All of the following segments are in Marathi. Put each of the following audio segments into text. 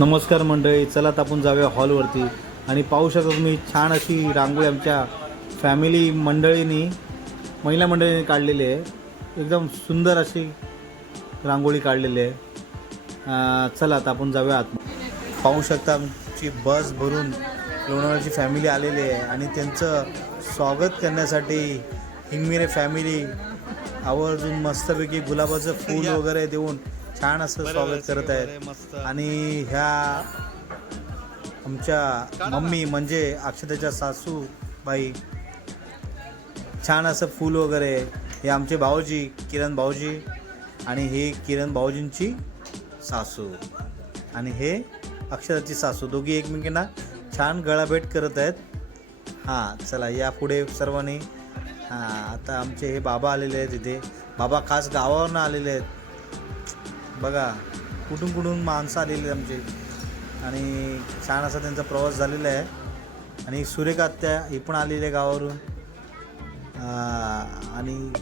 नमस्कार मंडळी, चला आता आपण जाऊया हॉलवरती आणि पाहू शकता तुम्ही छान अशी रांगोळी आमच्या फॅमिली मंडळींनी महिला मंडळींनी काढलेली आहे. एकदम सुंदर अशी रांगोळी काढलेली आहे. चला आता आपण जाऊया आत. पाहू शकता आमची बस भरून लोणावळ्याची फॅमिली आलेली आहे आणि त्यांचं स्वागत करण्यासाठी हिंगमिरे फॅमिली आवर्जून मस्तपैकी गुलाबाचं फूल वगैरे देऊन छान असं स्वागत करत आहेत. आणि ह्या आमच्या मम्मी म्हणजे अक्षताच्या सासूबाई छान असं फूल वगैरे. हे आमचे भाऊजी किरण भाऊजी आणि हे किरण भाऊजींची सासू आणि हे अक्षताची सासू, दोघी एकमेकांना छान गळाभेट करत आहेत. हां चला या पुढे सर्वांनी. आता आमचे हे बाबा आलेले आहेत. इथे बाबा खास गावावरनं आलेले आहेत. बघा कुठून कुठून माणसं आलेली आहेत आमचे आणि छान असा त्यांचा प्रवास झालेला आहे. आणि सुरेखा आत्या ही पण आलेली आहे गावावरून. आणि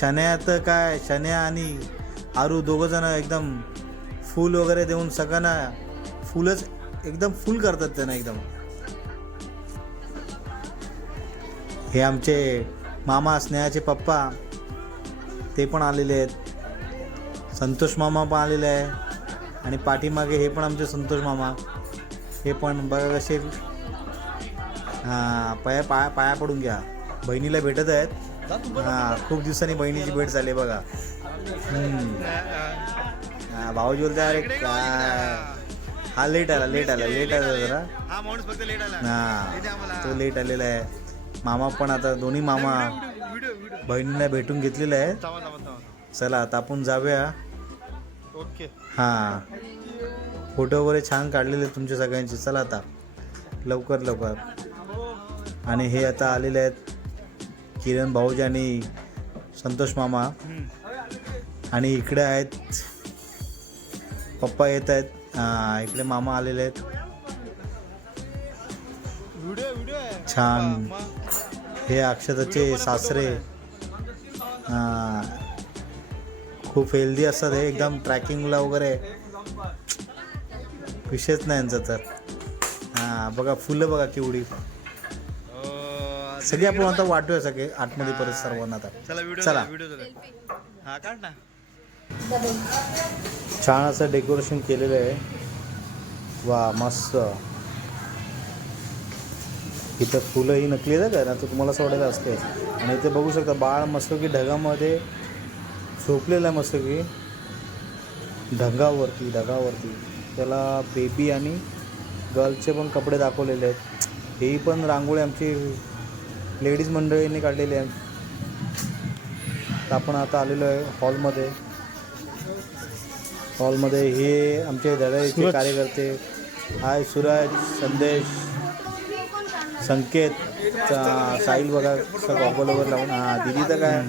शन्या तर काय, शन्या आणि आरू दोघंजणं एकदम फूल वगैरे देऊन सगळ्यांना फुलच एकदम फुल करतात त्यांना एकदम. हे आमचे मामा स्नेहाचे पप्पा ते पण आलेले आहेत. संतोष मामा पण आलेले आहे आणि पाठीमागे हे पण आमचे संतोष मामा. हे पण बघा कसे पाया पडून घ्या. बहिणीला भेटत आहेत. खूप दिवसांनी बहिणीची भेट झाली बघा. भाऊजी बोलते अरे काय हा लेट आला जरा. तो लेट आलेला आहे. मामा पण आता दोन्ही मामा बहिणीला भेटून घेतलेलं आहे. चला आता आपण जाऊया. ओके. हां फोटो वगैरे छान काढलेले तुमच्या सगळ्यांचे. चला आता लवकर. आणि हे आता आलेले आहेत किरण भाऊजी आणि संतोष मामा. आणि इकडे आहेत पप्पा येत आहेत. इकडे मामा आलेले आहेत. छान हे अक्षताचे सासरे. खूप हेल्दी असतात हे, एकदम ट्रॅकिंगला वगैरे विषयच नाही यांचा तर. बघा फुलं बघा केवढी. सगळे आपण आता वाटूया सगळे आतमध्ये परत सर्वांना. आता चला छान असं डेकोरेशन केलेलं आहे. वा मस्त. इथं फुलं ही नकली आहे का ना, तर तुम्हाला असं वाटायचं असते. आणि इथे बघू शकता बाळ मस्त की ढगामध्ये झोपलेला आहे मस्त की ढगावरती. त्याला बेबी आणि गर्लचे पण कपडे दाखवलेले आहेत. ही पण रांगोळी आमची लेडीज मंडळींनी काढलेली आहे. तर आपण आता आलेलो आहे हॉलमध्ये. हे आमचे दादाचे कार्यकर्ते. हाय सूरज, संदेश, संकेत, साहिल बघा सगळं गॉगल वगैरे लावून. दिदी तर काय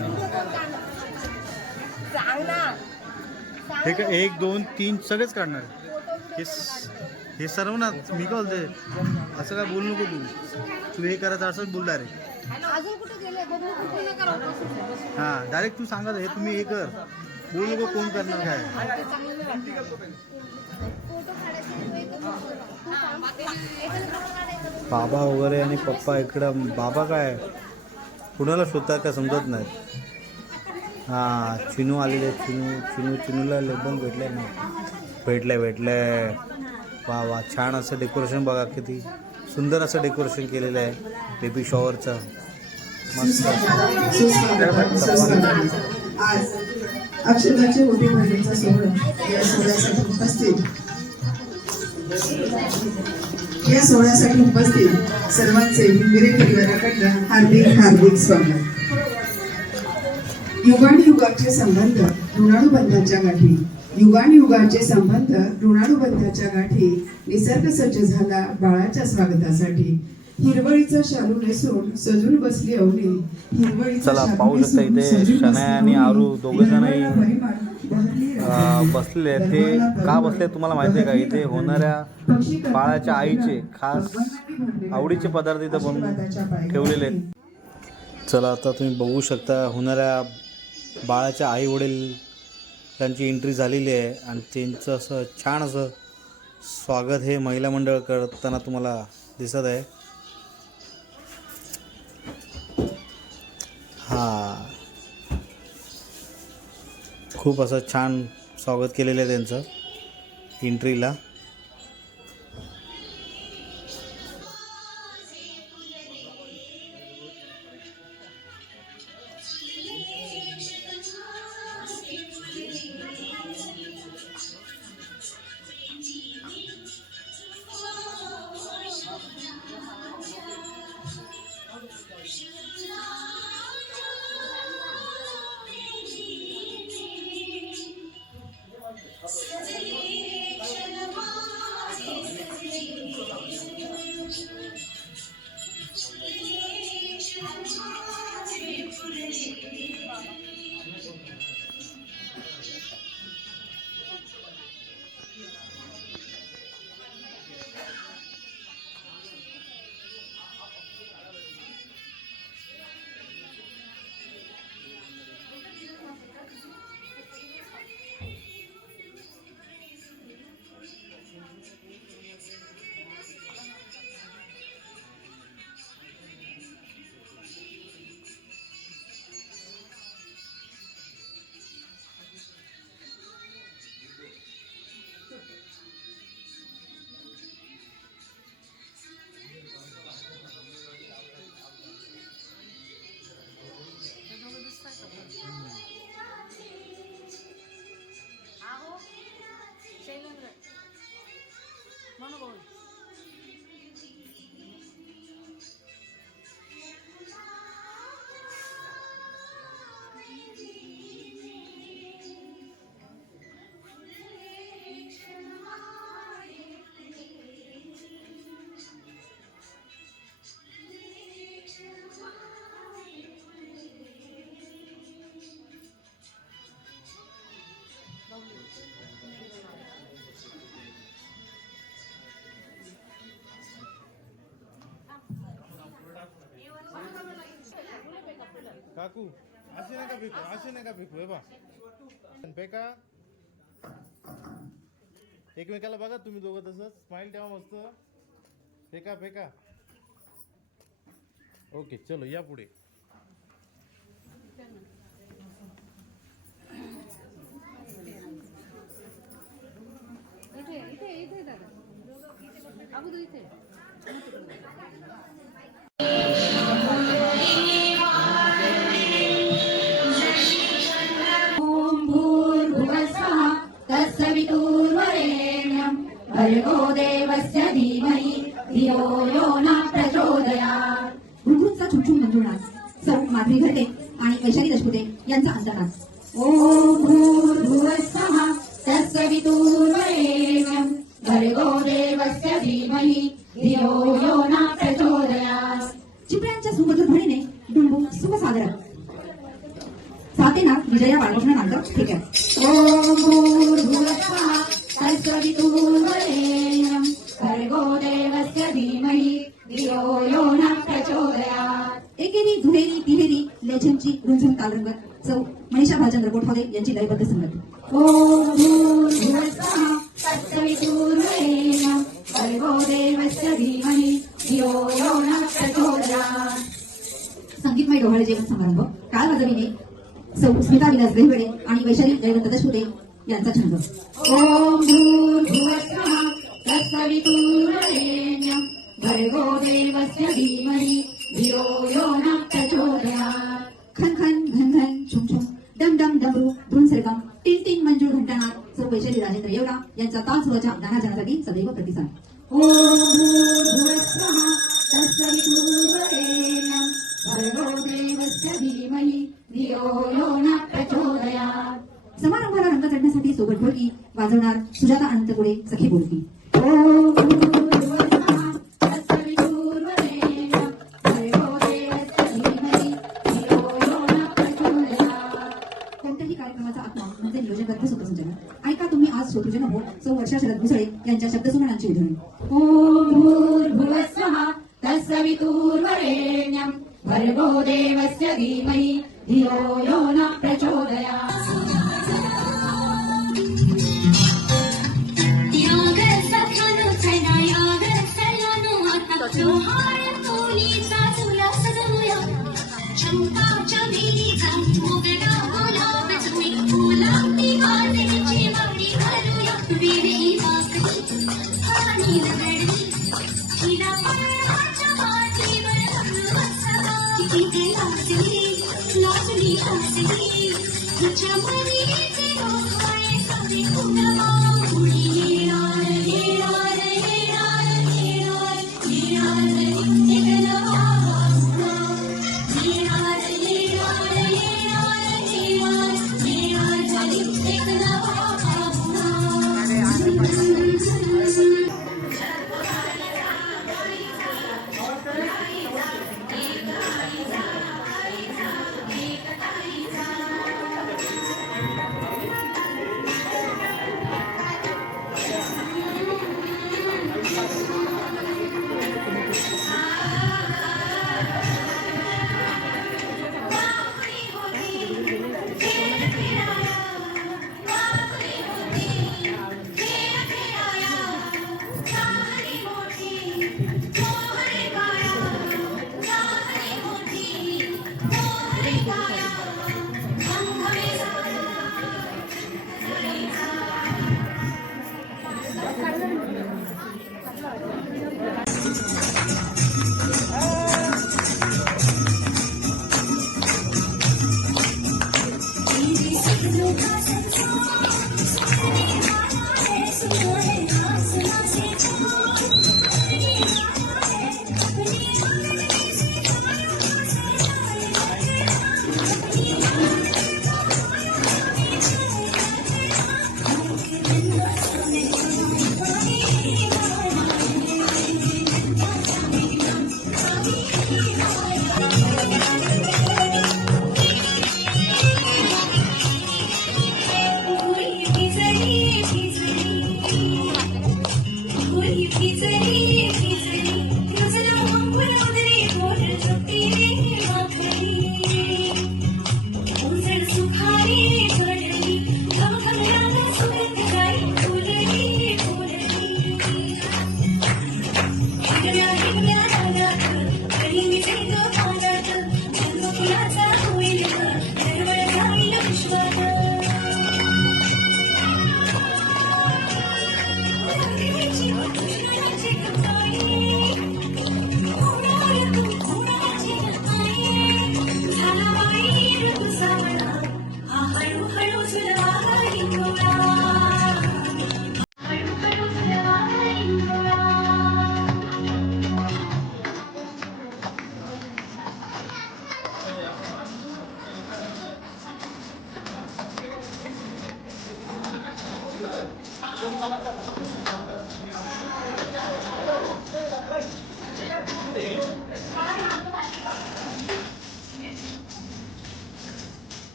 हे का 1 2 3 सगळेच काढणार. हे सर्व ना. मी काय बोलते असं काय बोलू नको तू हे करायचं असंच बोल डायरेक्ट. हां डायरेक्ट तू सांगा हे तुम्ही हे कर, बोलू नको कोण करणार काय. बाबा वगैरे आणि पप्पा इकडं. बाबा काय कुणाला शोधतात काय समजत नाही. चिनू आलेले. चिनूला लेबन भेटलंय. वा छान असं डेकोरेशन बघा, किती सुंदर असं डेकोरेशन केलेलं आहे बेबी शॉवरचं. मस्त. आज अक्षताचे मोठे बहिणीचा सोहळा या सोहळ्यासाठी उपस्थित सर्वांचे हिंगमिरे परिवाराकडनं हार्दिक स्वागत. युगानुयुगाचे संबंध ऋणानुबंधाच्या गाठी निसर्ग सज्ज झाला बाळाच्या स्वागतासाठी. हिरवळीचा शालू नेसून सजून बसली अवनी. चला पाहू शकता इथे शनाया आणि आरू दोघंजणही बसलेले आहेत. ते का बसले तुम्हाला माहिती आहे का? इथे होणाऱ्या बाळाच्या आईचे खास आवडीचे पदार्थ इथं बनवून ठेवलेले आहेत. चला आता तुम्ही बघू शकता होणाऱ्या बाळाच्या आई वडील त्यांची एंट्री झालेली आहे आणि त्यांचं असं छान असं स्वागत हे महिला मंडळ करताना तुम्हाला दिसत आहे. हां, खूप असं छान स्वागत केलेलं आहे त्यांचं एंट्रीला. काकू असे नका फेकू हे बा फेका. एकमेकाला बघा तुम्ही दोघं तसंच स्माइल ठेवा मस्त. फेका. ओके चलो या पुढे. इथे दादा अगोदर इथे. तत्सवितुर्वरेण्यं भर्गो देवस्य धीमहि धियो यो न प्रचोदयात्. घुंगरूचा छुमछुम मंजुळनाद सौ माधवी घरटे आणि वैशाली देशपुते यांचा अंतर्नाद. ॐ भूर्भुवस्सः तत्सवितुर्वरेण्यं भर्गो देवस्य धीमहि धियो यो न प्रचोदयात्. चिपळ्यांच्या सुमधुर म्हणीने डुंबू सुमसागर सातेना विजया बाळकृष्ण नांदर ठेक्या. ॐ भूर्भुवस्सः तत्सवितुर्वरेण्यं भर्गो देवस्य धीमहि धियो यो न प्रचोदयात्. एकेरी दुहेरी तिहेरी लेझेमची रुंझुन तालरंगत सौ मनीषा भालचंद्र गोठवले यांची लयबद्ध संगत. ॐ भूर्भुवस्सः तत्सवितुर्वरेण्यं भर्गो देवस्य धीमहि धियो यो न प्रचोदयात्. संगीतमय डोहाळे जेवण समारंभ काल वाजविणे सौ स्मिता विलास देहवेडे आणि वैशाली जयवंत देशपुते यांचा छंद. ॐ भूर्भुवस्सः तत्सवितुर्वरेण्यं भर्गो देवस्य धीमहि धियो यो न प्रचोदयात्. खन खन घन घन छुम छुम डम डम डमरू धुन सरगम टिन टिन मंजूळ घंटानाद सौ वैशाली राजेंद्र येवला यांचा तालसुराच्या गानाजनासाठी सदैव प्रतिसाद. ॐ भूर्भुवस्सः तत्सवितुर्वरेण्यं भर्गो देवस्य धीमहि धियो यो न प्रचोदयात्. समारंभाला रंग चढण्यासाठी सोबत ढोलकी वाजवणार सुजाता अनंतपुरे सखी बोलकी. ॐ भूर्भुवस्सः तत्सवितुर्वरेण्यं भर्गो देवस्य धीमहि धियो यो न प्रचोदयात्. कोणत्याही कार्यक्रमाचा आत्मा म्हणजे नियोजनबद्ध सूत्रसंचालन. ऐका तुम्ही आज श्रोतृजन हो सौ वर्षा शरद भुसळे यांच्या शब्दसुमनांची उधळणी. ॐ भूर्भुवस्सः तत्सवितुर्वरेण्यं भर्गो देवस्य धीमहि धियो यो न प्रचोदयात्.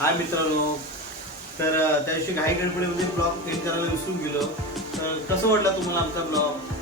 हाय मित्रांनो, तर त्यादिवशी घाई गडबडीमध्ये ब्लॉग एंड करायला विसरून गेलो. तर कसं वाटलं तुम्हाला आमचा ब्लॉग?